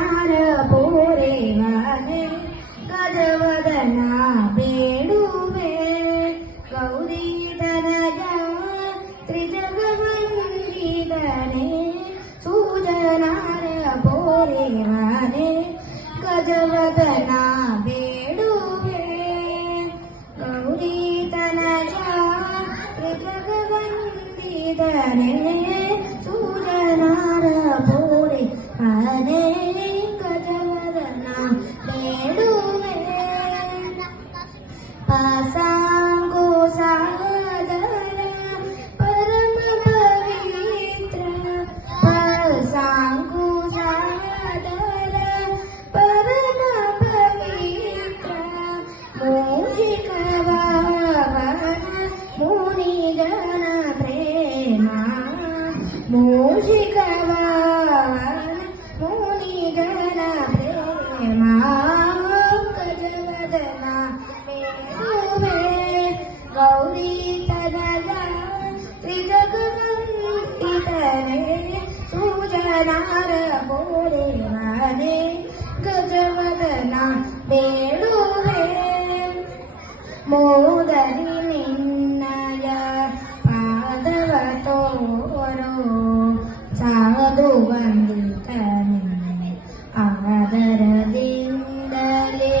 ಸೂಜನಾರ ಪೋರೆವನೆ ಗಜವದನ ಬೇಡುವೆ ಗೌರಿ ತನಯ ತ್ರಿಜಗವಂದಿದನೆ ಸೂಜನಾರ ಪೋರೆವನೆ ಗಜವದನ ಬೇಡುವೆ ಗೌರಿ ತನಯ ತ್ರಿಜಗವಂದಿದನೆ ಸೂಜನಾರ ಪೋರೆ ಅನೆ ಗಜವದನ ಬೇಡುವೆ ಪಾಸಾಂಗೋ ಸಾದರ ಪರಮ ಪವಿತ್ರ ಪಾಸಾಂಗೋ ಸಾದರ ಪರಮ ಪವಿತ್ರ ಮೂಷಿಕ ವಾಹನ ಮುನಿಜನ ಪ್ರೇಮ ಮೂಷಿಕ ಮುನಿಗಣ ಪ್ರೇಮ ಗಜವದನ ಬೇಡುವೆ ಗೌರಿ ತನಯ ತ್ರಿಜಗವಂದಿತನೆ ಸೂಜನಾರ ಪೋರೆವನೆ ಗಜವದನ ಬೇಡುವೆ ಮೋದರಿ ನಿನ್ನಯ ಪಾದವ ತೋರೋ ಸಾಧು ವಂದಿತನೆ ಆದರದಿಂದಲೇ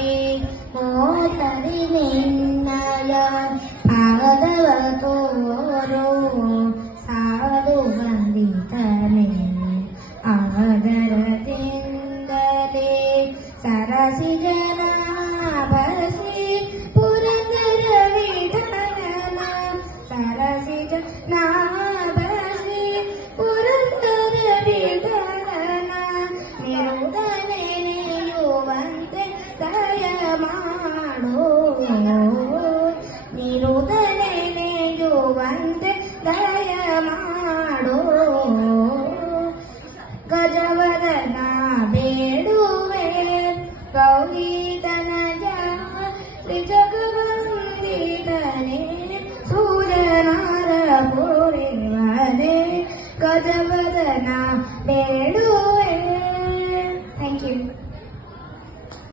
ಮೋದರಿ ನಿನ್ನಯ ಪಾದವ ತೋರೋ ಸಾಧು ವಂದಿತನೆ ಆದರದಿಂದಲೇ ಸರಸಿ ಜನ ಬರಸಿ ಪುರಂದರ ವಿಠಲನ ಸರಸಿ ಜನ ಬರಸಿ ಪುರಂದರ ವಿಠಲನ ನಿರುದನೆ ನೆನೆಯುವಂತೆ ದಯ ಮಾಡೋ ನಿರುದನೆ ನೆನೆಯುವಂತೆ ದಯ ಮಾಡೋ ಗಜವದನ ಬೇಡುವೆ ಗೌರಿ ತನಯ ತ್ರಿಜಗವಂದಿತನೆ ಸೂಜನಾರ ಪೋರೆವನೆ ಗಜವದನ ಬೇಡು